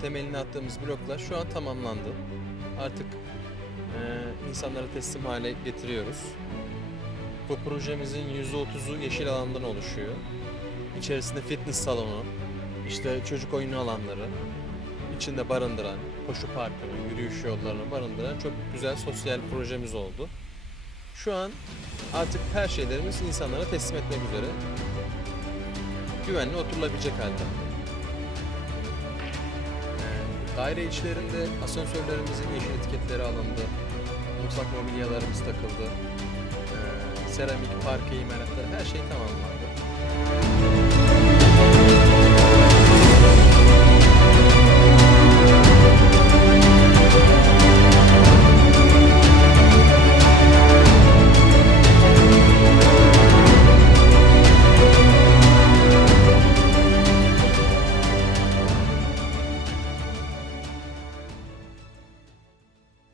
temelini attığımız bloklar şu an tamamlandı. Artık e, insanlara teslim hale getiriyoruz. Bu projemizin %30'u yeşil alandan oluşuyor. İçerisinde fitness salonu, işte çocuk oyunu alanları, içinde barındıran, koşu parkını, yürüyüş yollarını barındıran çok güzel sosyal projemiz oldu. Şu an artık her şeylerimiz insanlara teslim etmek üzere güvenli oturulabilecek halde. Daire içlerinde asansörlerimizin yeşil etiketleri alındı. Mutfak mobilyalarımız takıldı. Ee, Seramik, parke imalatları her şey tamamlandı.